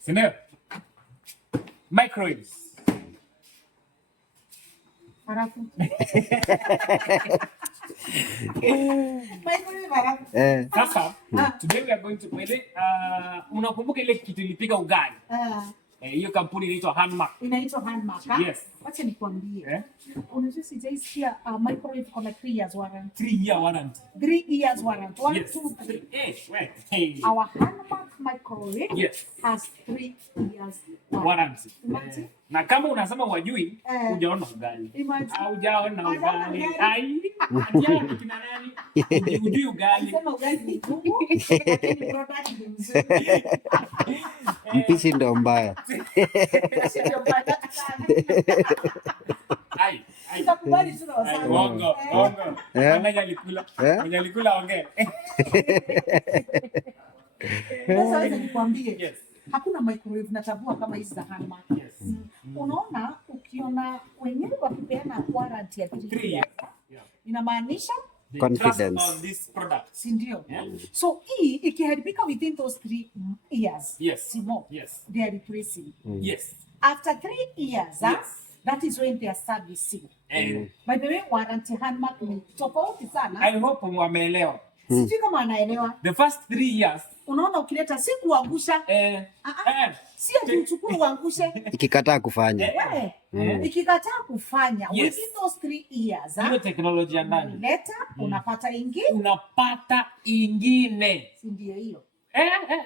Sindio? Microwaves. Harafu. Sasa, today we are going to unakumbuka ile kitu ilipika ugali? Hiyo kampuni inaitwa Hanmac. Inaitwa Hanmac. Yes. Wacha nikwambie. Unajua sijaisikia microwave kuna 3 years warranty. 3 year warranty. 3 years warranty. 1, Yes. 2, 3. Hey. Our Hanmac Microwave has 3 years warranty. Na kama unasema hujui, hujaona ugali. Hujaona ugali. Ai, hujui kina nani? Hujui ugali. Sema ugali ni ngumu, lakini product ni mzuri. Mpishi ndo mbaya. Ai. Tutakubali tu na wasawa. Bongo. Angalikula ongea. Sasa wacha nikwambie. Hakuna microwave natambua kama hizi za Hanmac. Unaona, ukiona wenyewe wakipeana warranty ya 3 years, inamaanisha confidence on this product. Si ndio? So hii ikiharibika within those 3 years, they are replacing. After 3 years, that is when they are servicing. By the way, warranty Hanmac ni tofauti sana. I hope wameelewa. Sijui kama anaelewa. The first 3 years, unaona ukileta si kuangusha. Si ati uchukue uangushe. Ikikataa kufanya. Ikikataa kufanya within those 3 years. Hiyo teknolojia ndani. Leta, unapata ingine. Si ndio hiyo?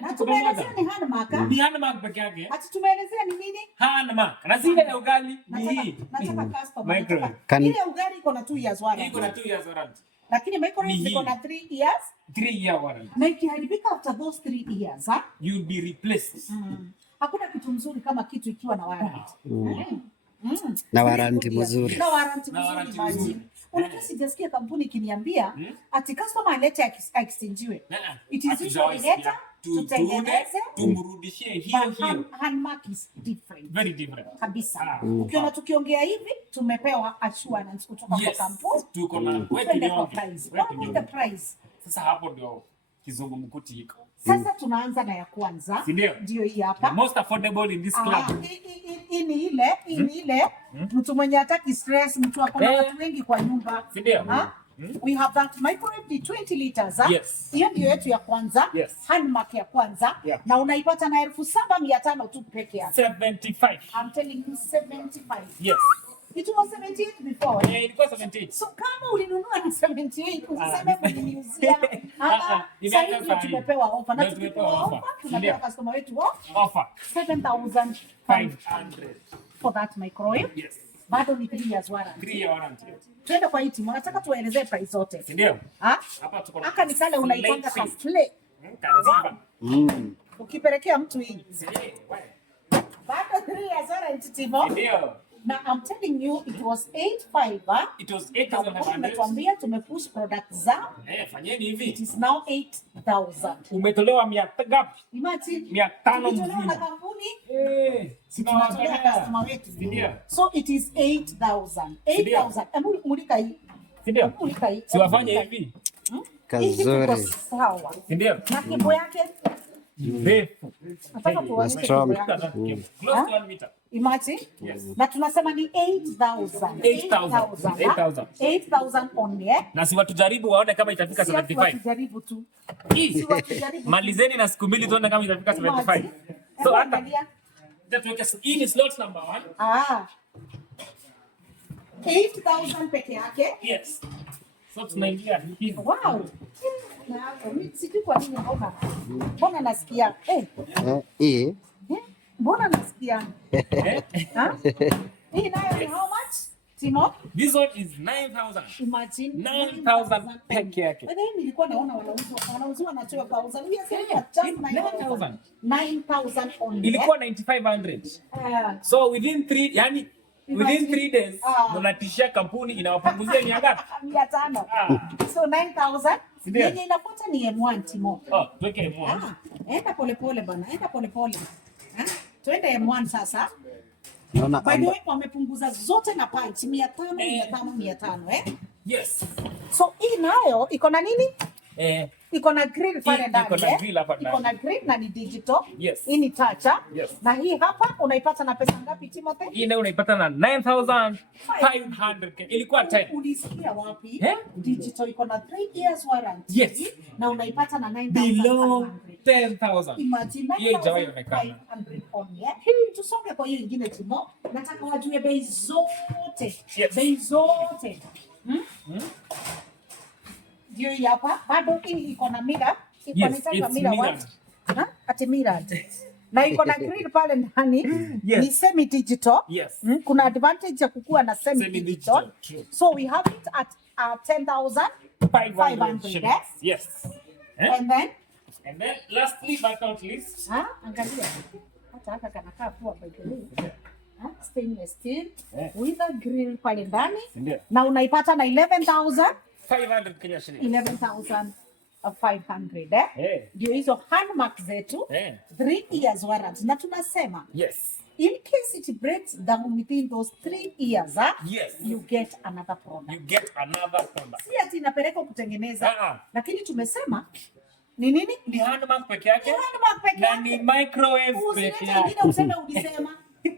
Na tumeelezea ni Hanmac. Ni Hanmac peke yake. Ati tumeelezea ni nini? Hanmac. Na zile ya ugali ni hii. Nataka customer. Ile ugali iko na 2 years warranty. Iko na 2 years warranty. Lakini microwave iko na 3 years. 3 year warranty. Na ikiharibika after those 3 years, you'll be replaced. Hakuna kitu mzuri kama kitu ikiwa na warranty. Na warranty mzuri. Na warranty mzuri. Unajua sijasikia kampuni kiniambia ati customer alete exchange. It is usually later tutengeneze tumrudishie hiyo. Hanmac is different. Very different. Kabisa. Ukiona tukiongea hivi tumepewa assurance kutoka kwa kampuni. Tuko na the price. Sasa hapo ndio kizungumkuti iko. Sasa tunaanza na ya kwanza. Ndio hii hapa. The most affordable in this club. Hii ni ile mtu mwenye hataki stress, mtu akona watu wengi kwa nyumba. We have that microwave the 20 liters. Hiyo ndio yetu ya kwanza. Hanmac ya kwanza. Na unaipata na 7,500 tu peke yake. 75. I'm telling you 75. Yes. It was 78 before. Ilikuwa 78. So kama ulinunua na 78, usiseme uliniuzia. Sasa hivi tumepewa offer. Na tumepewa offer. Tunapewa customer wetu offer 7,500 for that microwave. Bado ni 3 years warranty. 3 year warranty. Twende kwa hii timu. Nataka tuelezee price zote. Ndio. Hapa tuko na. Haka ni kale unaipanga kwa slay. Ukipelekea mtu hii. Bado 3 years warranty timu. Ndio. Now I'm telling you it was 8,500. It was 8,500. Tumetuambia tumepush products zao. Fanyeni hivi. It is now 8,000. Umetolewa 100 ngapi? Imagine 500 mzima. Na kampuni. Sina customer wetu. Ndio. So it is 8,000. 8,000. Hebu mulika hii. Ndio. Mulika hii. Siwafanye hivi. Kazuri. Sawa. Ndio. Na kibo yake refu. Nataka tuone strong. Close to 1 meter. Imagine? Na tunasema ni 8,000. 8,000 only. Na si watujaribu waone kama itafika 75. Si watujaribu tu. Si watujaribu. Malizeni na siku mbili tuone kama itafika 75. So hata tuweke hii ni slot number 1. 8,000 peke yake. Yes. So tunaingia hivi. Wow. Na sijui kwa nini mbona nasikia mbona nasikia hii nayo ni how much? Timo? This one is 9,000. Imagine 9,000 peke yake. Mimi nilikuwa naona wanauzwa na 12,000. We are saying at just 9,000. 9,000 only. Ilikuwa 9,500. So within 3 days mnatishia kampuni inawapunguzia ni ngapi? 500. So 9,000. Yenye inafuata ni M1 Timo. Tuweke M1. Enda polepole bana, enda polepole. Twende M1 sasa. Naona by the way wamepunguza zote na punch 500 500 500 Yes. So hii nayo iko na nini? Iko na grill pale ndani. Iko na grill hapa ndani. Iko na grill na ni digital. Yes. Hii ni toucher. Yes. Na hii hapa unaipata na pesa ngapi Timothy? Hii nayo unaipata na 9,500. Ilikuwa 10. Ulisikia wapi? Digital iko na 3 years warranty. Yes. Na unaipata na 9,500. Below 10,000. Imagine 9,500 only. Hii tusonge kwa hiyo ingine Timo. Nataka wajue bei zote. Yes. Bei zote. Ndio hii hapa. Bado hii iko na mirror. Iko na mirror what? Ati mirror. Na iko na grill pale ndani. Ni semi digital. Yes. Kuna advantage ya kukua na semi digital. So we have it at 10,500. Yes. And then lastly but not least, angalia. Hata haka kanakaa poa by the way. Stainless steel with a grill pale ndani. Na unaipata na 11,500 Kenya shillings. 11,500 ndio hizo Hanmac zetu 3 years warranty na tunasema in case it breaks down within those 3 years you get another product. Si ati inapeleka kutengeneza lakini tumesema ni nini? Ni Hanmac peke yake. Na ni microwave peke yake. Useme ulisema ni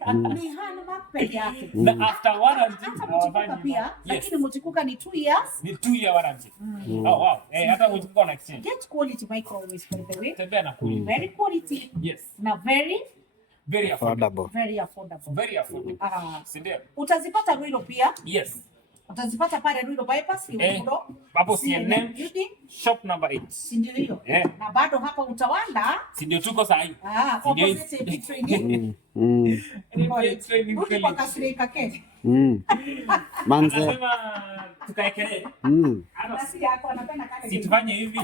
Hanmac peke yake. Na after warranty pia lakini mtikuka ni 2 years. Ni 2 year warranty. Oh wow. Hata mtikuka na exchange. Get quality microwaves by the way. Tembea na quality. Very quality. Yes. Na very affordable. Very affordable. Very affordable. Sindio? Utazipata Ruiru pia. Yes. Utazipata pale Ruiru bypass Kihunguro. Hapo CNN shop number 8. Si ndio hiyo? Na bado hapa Utawala. Si ndio tuko saa hii. Opposite training. Rudi kwa kasirika kete. Manze. Anasema tukaekelee. Basi yako anapenda kale. Situfanye hivi.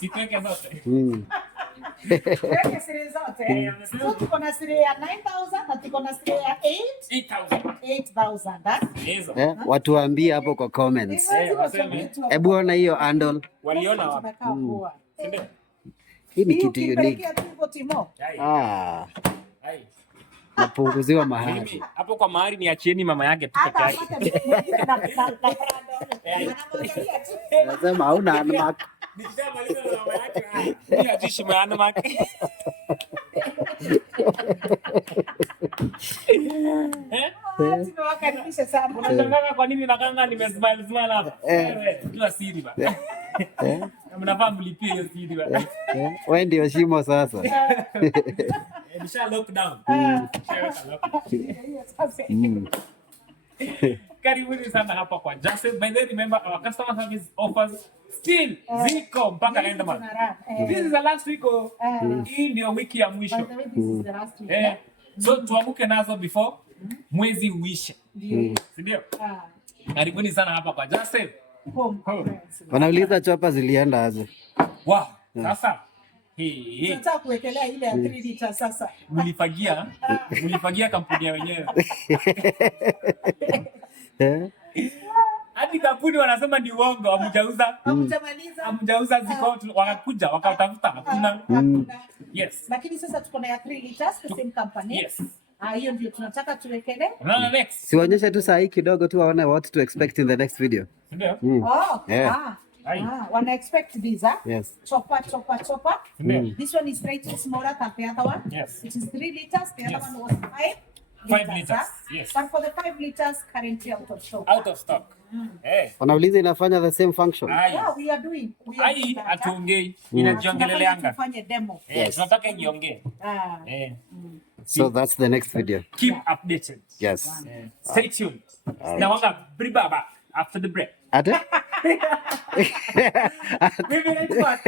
Situweke zote. Weke siri zote. So tuko na siri ya 9,000 na tuko na siri ya 8,000. Watu waambie hapo kwa comments. Hebu ona hiyo handle. Waliona wapi? Ndio. Hii ni kitu unique. Napunguziwa mahari. Hapo kwa mahari ni achieni mama yake tu peke yake. Nasema hauna Hanmac. Nikishamaliza na mama yake, mimi ajishi mwa Hanmac. Tunawakaribisha sana. Unashangaa kwa nini nakanga nimesmile hapa? Ndio siri bana. Mnafaa mlipie hiyo siri bana. Wewe ndio shimo sasa. Nisha lockdown. Karibuni sana hapa kwa Joseph. By the way, remember our customer service offers still ziko mpaka end month. This is the last week. Hii ndio wiki ya mwisho. So tuamuke nazo before mwezi uishe. Ndio. Karibuni sana hapa kwa Joseph. Wanauliza chopa zilienda aje? Wow. Sasa tunataka kuwekelea ile ya 3 liter sasa. Mlifagia kampuni ya wenyewe. Hadi kampuni wanasema ni uongo, hamjauza ziko wakakuja wakatafuta hakuna. Yes. Lakini sasa tuko na ya 3 liters the same company. Yes. Hiyo ndio tunataka tuwekelee. Next. Siwaonyeshe tu saa hii kidogo tu waone what to expect in the next video. Ndio. Wanna expect these, Yes. Chopper. This one is slightly smaller than the other one. Yes. It is 3 liters. The other one was 5 liters. Yes. But for the 5 liters, currently out of stock. Wanauliza inafanya the same function. Yeah, we are doing. Atuongei inajiongeleanga. Tufanye demo. Tunataka iongee. So that's the next video. Keep updated. Yes. Stay tuned. Now I'm going to after the break. Ate? Maybe next one.